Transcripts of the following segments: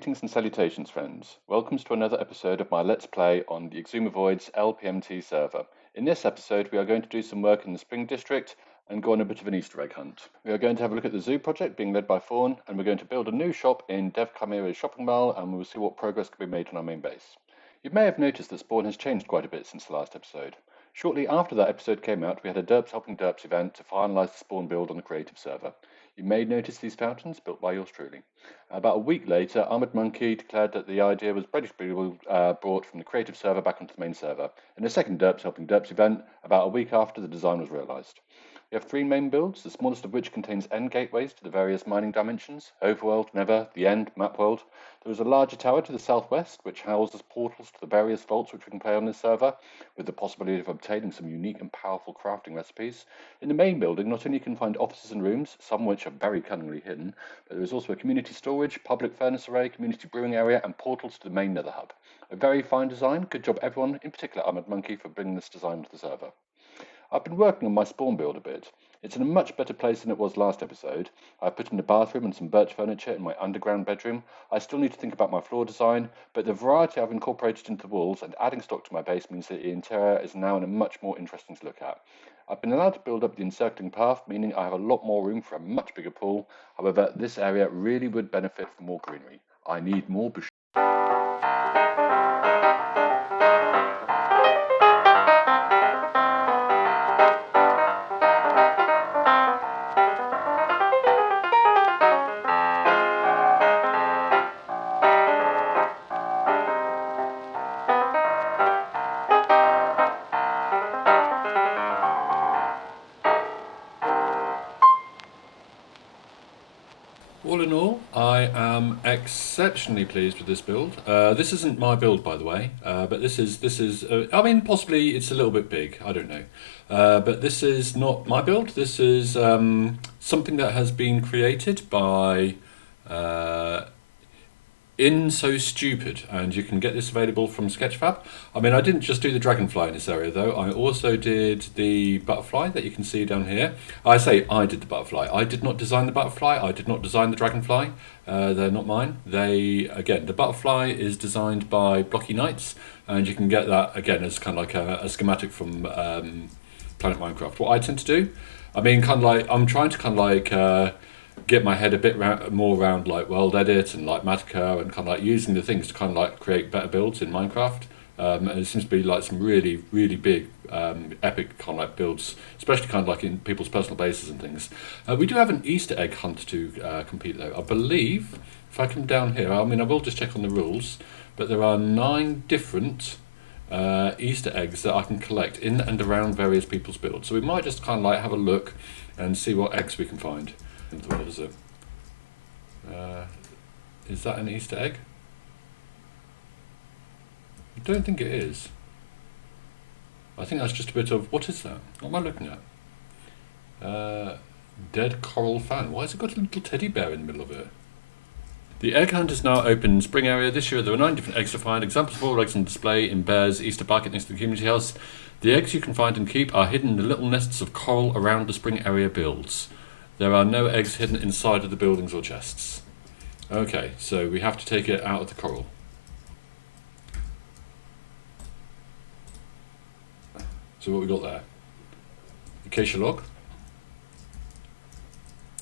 Greetings and salutations, friends. Welcome to another episode of my Let's Play on the Exuma Void's LPMT server. In this episode, we are going to do some work in the Spring District and go on a bit of an Easter egg hunt. We are going to have a look at the zoo project being led by Fawn, and we're going to build a new shop in Dev Chimera's shopping mall, and we'll see what progress can be made on our main base. You may have noticed that Spawn has changed quite a bit since the last episode. Shortly after that episode came out, we had a Derps Helping Derps event to finalise the Spawn build on the creative server. You may notice these fountains built by yours truly. About a week later, Armored Monkey declared that the idea was ready to be brought from the creative server back onto the main server, in a second Derps Helping Derps event about a week after the design was realised. We have three main builds, the smallest of which contains end gateways to the various mining dimensions, Overworld, Nether, the End, Map World. There is a larger tower to the southwest, which houses portals to the various vaults which we can play on this server, with the possibility of obtaining some unique and powerful crafting recipes. In the main building, not only can you find offices and rooms, some which are very cunningly hidden, but there is also a community storage, public furnace array, community brewing area, and portals to the main Nether hub. A very fine design. Good job, everyone, in particular Armored Monkey, for bringing this design to the server. I've been working on my spawn build a bit. It's in a much better place than it was last episode. I've put in a bathroom and some birch furniture in my underground bedroom. I still need to think about my floor design, but the variety I've incorporated into the walls and adding stock to my base means that the interior is now in a much more interesting to look at. I've been allowed to build up the encircling path, meaning I have a lot more room for a much bigger pool. However, this area really would benefit from more greenery. I need more bush. All in all, I am exceptionally pleased with this build. This isn't my build, by the way, but this is. I mean, possibly it's a little bit big. I don't know, but this is not my build. This is something that has been created by In So Stupid, and you can get this available from Sketchfab. I mean, I didn't just do the Dragonfly in this area though, I also did the butterfly that you can see down here. I say I did the butterfly. I did not design the butterfly, I did not design the Dragonfly. They're not mine. Again, the butterfly is designed by Blocky Knights, and you can get that again as kind of like a schematic from Planet Minecraft. What I tend to do, I mean, kind of like, I'm trying to kind of like get my head a bit more around like World Edit and like Matica, and kind of like using the things to kind of like create better builds in Minecraft. And it seems to be like some really, really big, epic kind of like builds, especially kind of like in people's personal bases and things. We do have an Easter egg hunt to complete though. I believe, if I come down here, I mean, I will just check on the rules, but there are 9 different Easter eggs that I can collect in and around various people's builds. So we might just kind of like have a look and see what eggs we can find. What is it? Is that an Easter egg? I don't think it is. I think that's just a bit of, what is that? What am I looking at? Dead coral fan. Why has it got a little teddy bear in the middle of it? The egg hunt is now open in the spring area. This year there are 9 different eggs to find. Examples of all eggs on display in Bear's Easter Bucket next to the community house. The eggs you can find and keep are hidden in the little nests of coral around the spring area builds. There are no eggs hidden inside of the buildings or chests. Okay, so we have to take it out of the coral. So what we got there? Acacia log.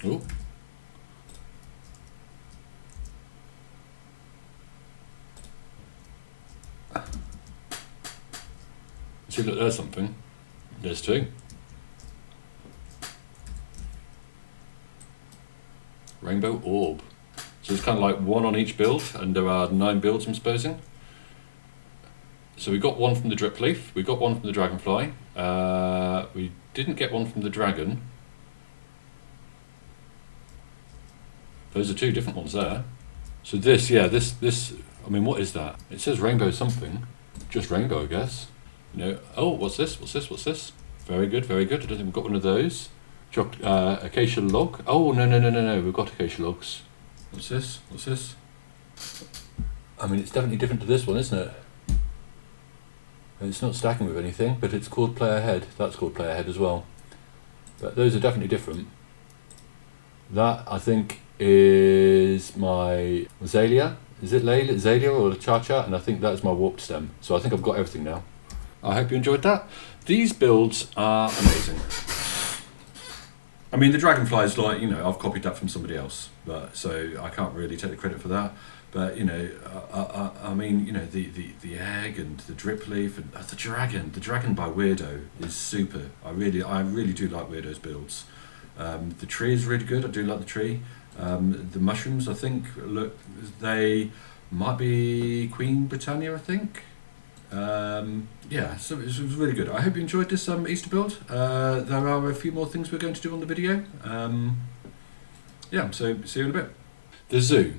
Ooh. See, look, there's something. There's 2. Rainbow orb. So it's kind of like 1 on each build, and there are 9 builds, I'm supposing. So we got 1 from the drip leaf, we got 1 from the dragonfly, we didn't get 1 from the dragon. Those are 2 different ones there. So this, yeah, this, I mean, what is that? It says rainbow something, just rainbow, I guess. You know, oh, what's this? What's this? What's this? Very good, very good. I don't think we've got one of those. Acacia log. Oh, no. We've got acacia logs. What's this? What's this? I mean, it's definitely different to this one, isn't it? It's not stacking with anything, but it's called player head. That's called player head as well. But those are definitely different. That, I think, is my Azalea. is it Zalia or Cha-Cha? And I think that's my warped stem. So I think I've got everything now. I hope you enjoyed that. These builds are amazing. I mean, the Dragonfly is like, I've copied that from somebody else, but so I can't really take the credit for that. But I mean, the egg and the drip leaf and the dragon by Weirdo is super. I really do like Weirdo's builds. The tree is really good. I do like the tree. The mushrooms, I think, look, they might be Queen Britannia, I think. Yeah, so it was really good. I hope you enjoyed this Easter build. There are a few more things we're going to do on the video. Yeah, so see you in a bit. The zoo.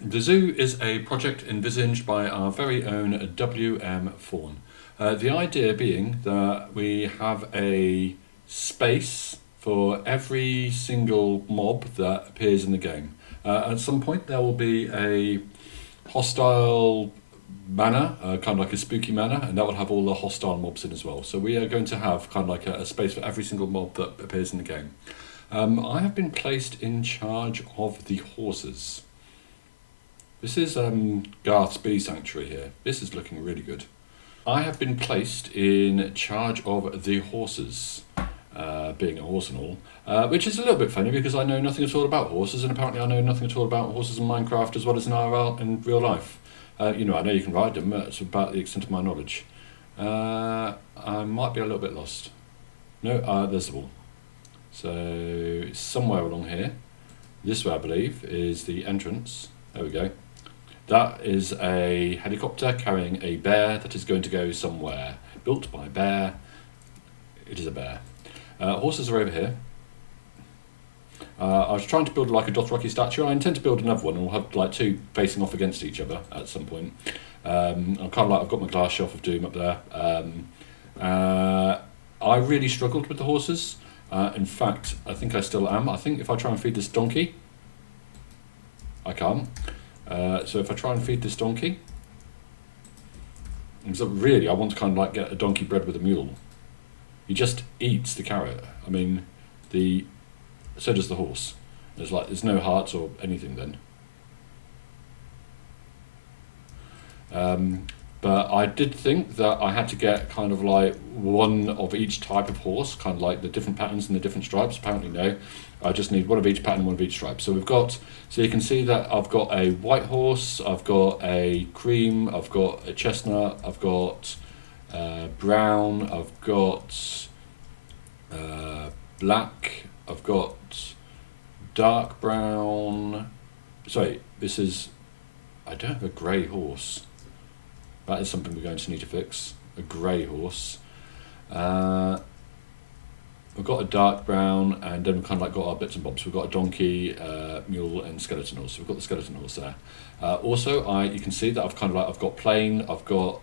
The zoo is a project envisaged by our very own W.M. Fawn. The idea being that we have a space for every single mob that appears in the game. At some point there will be a hostile manor, kind of like a spooky manor, and that will have all the hostile mobs in as well. So we are going to have kind of like a space for every single mob that appears in the game. I have been placed in charge of the horses. This is Garth's Bee Sanctuary here. This is looking really good. I have been placed in charge of the horses, being a horse and all, which is a little bit funny because I know nothing at all about horses, and apparently I know nothing at all about horses in Minecraft as well as in IRL in real life. I know you can ride them, that's about the extent of my knowledge. I might be a little bit lost. No, there's the wall. So, somewhere along here, this way I believe is the entrance. There we go. That is a helicopter carrying a bear that is going to go somewhere. Built by a bear. It is a bear. Horses are over here. I was trying to build like a Dothraki statue. I intend to build another one, and we'll have like two facing off against each other at some point. I'm kind of like, I've got my glass shelf of doom up there. I really struggled with the horses. In fact, I think I still am. I think if I try and feed this donkey, I can't. So if I try and feed this donkey, so really I want to kind of like get a donkey bred with a mule. He just eats the carrot. I mean, so does the horse. There's no hearts or anything then. But I did think that I had to get kind of like one of each type of horse, kind of like the different patterns and the different stripes. Apparently no, I just need one of each pattern and one of each stripe. So you can see that I've got a white horse, I've got a cream, I've got a chestnut, I've got brown, I've got black, I've got dark brown. Sorry, I don't have a grey horse. That is something we're going to need to fix. A grey horse. We've got a dark brown, and then we've kind of like got our bits and bobs. We've got a donkey, mule, and skeleton horse. So we've got the skeleton horse there. Also, you can see that I've got plain. I've got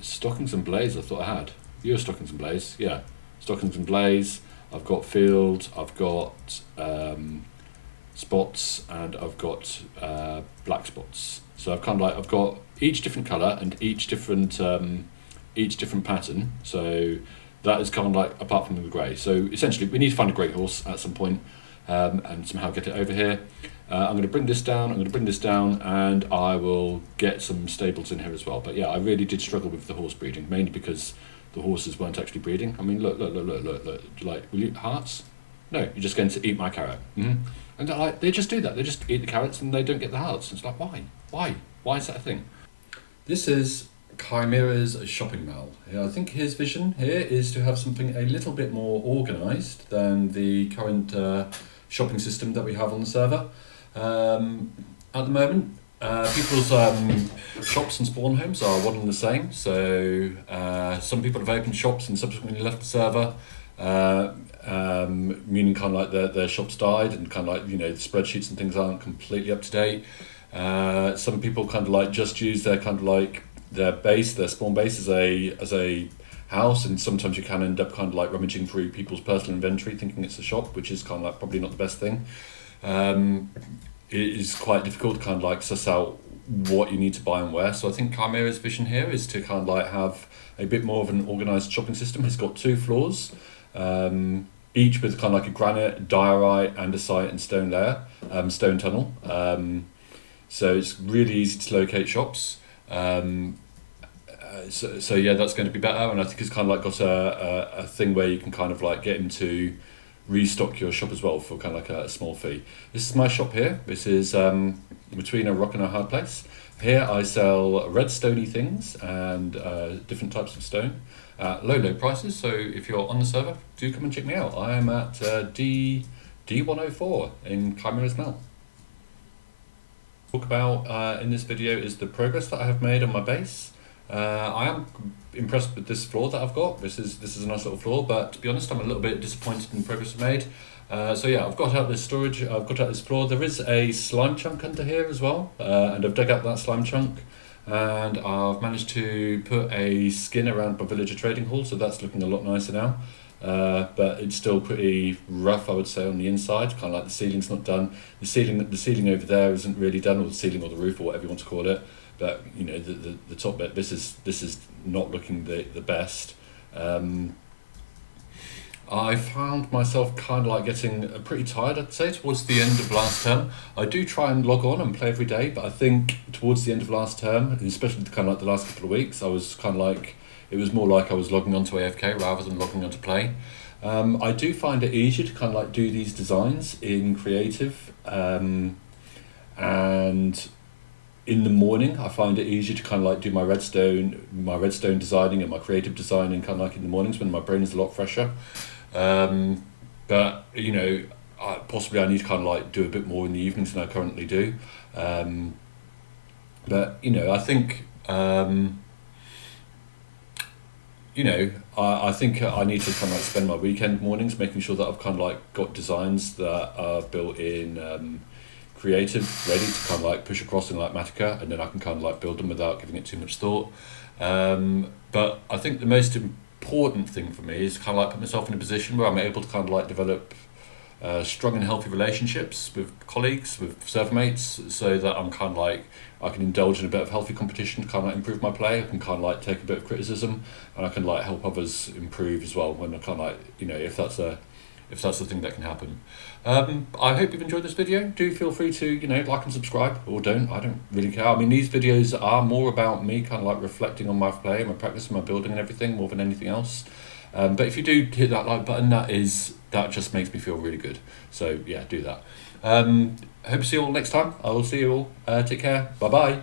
stockings and blaze. I thought I had. You have stockings and blaze, yeah. Stockings and blaze. I've got field. I've got spots, and I've got black spots. So I've got each different colour and each different pattern. So that is kind of like apart from the grey. So essentially, we need to find a grey horse at some point, and somehow get it over here. I'm going to bring this down. And I will get some stables in here as well. But yeah, I really did struggle with the horse breeding, mainly because the horses weren't actually breeding. I mean, look. Like, will you hearts? No, you're just going to eat my carrot. Mm-hmm. And they just do that. They just eat the carrots and they don't get the hearts. It's like, why? Why is that a thing? This is Chimera's shopping mall. I think his vision here is to have something a little bit more organised than the current shopping system that we have on the server. At the moment, people's shops and spawn homes are one and the same. So some people have opened shops and subsequently left the server. Meaning kind of like their shops died and kind of like, the spreadsheets and things aren't completely up to date. Some people kind of like just use their kind of like their spawn base as a house, and sometimes you can end up kind of like rummaging through people's personal inventory thinking it's a shop, which is kind of like probably not the best thing. It is quite difficult to kind of like suss out what you need to buy and where. So I think Chimera's vision here is to kind of like have a bit more of an organised shopping system. He's got 2 floors. each with kind of like a granite, diorite, andesite, and stone layer, stone tunnel. So it's really easy to locate shops. So yeah, that's going to be better, and I think it's kind of like got a thing where you can kind of like get him to restock your shop as well for kind of like a small fee. This is my shop here. This is between a rock and a hard place. Here I sell red stony things and different types of stone at low prices. So if you're on the server, do come and check me out. I am at D104 in Chimera's Mel. Talk about in this video is the progress that I have made on my base. I am impressed with this floor that I've got. This is a nice little floor, but to be honest, I'm a little bit disappointed in the progress I've made. So yeah, I've got out this storage, I've got out this floor. There is a slime chunk under here as well, and I've dug out that slime chunk, and I've managed to put a skin around my villager trading hall, so that's looking a lot nicer now. But it's still pretty rough, I would say, on the inside. Kind of like the ceiling's not done. The ceiling over there isn't really done, or the ceiling or the roof or whatever you want to call it. But you know, the top bit, this is not looking the best. I found myself kind of like getting pretty tired, I'd say, towards the end of last term. I do try and log on and play every day, but I think towards the end of last term, and especially kind of like the last couple of weeks, I was kind of like, it was more like I was logging onto AFK rather than logging on to play. I do find it easier to kind of like do these designs in creative, and in the morning I find it easier to kind of like do my redstone designing and my creative designing kind of like in the mornings when my brain is a lot fresher. But you know, possibly I need to kind of like do a bit more in the evenings than I currently do. But you know, I think you know, I think I need to kind of like spend my weekend mornings making sure that I've kind of like got designs that are built in creative ready to kind of like push across in like Matica, and then I can kind of like build them without giving it too much thought. But I think the most important thing for me is kind of like put myself in a position where I'm able to kind of like develop strong and healthy relationships with colleagues, with server mates, so that I'm kind of like, I can indulge in a bit of healthy competition to kind of like improve my play. I can kind of like take a bit of criticism, and I can like help others improve as well when I kind of like, you know, if that's the thing that can happen. I hope you've enjoyed this video. Do feel free to, you know, like and subscribe, or don't. I don't really care. I mean, these videos are more about me kind of like reflecting on my play, my practice, and my building and everything more than anything else. But if you do hit that like button, that just makes me feel really good. So yeah, do that. Hope to see you all next time. I will see you all. Take care. Bye bye.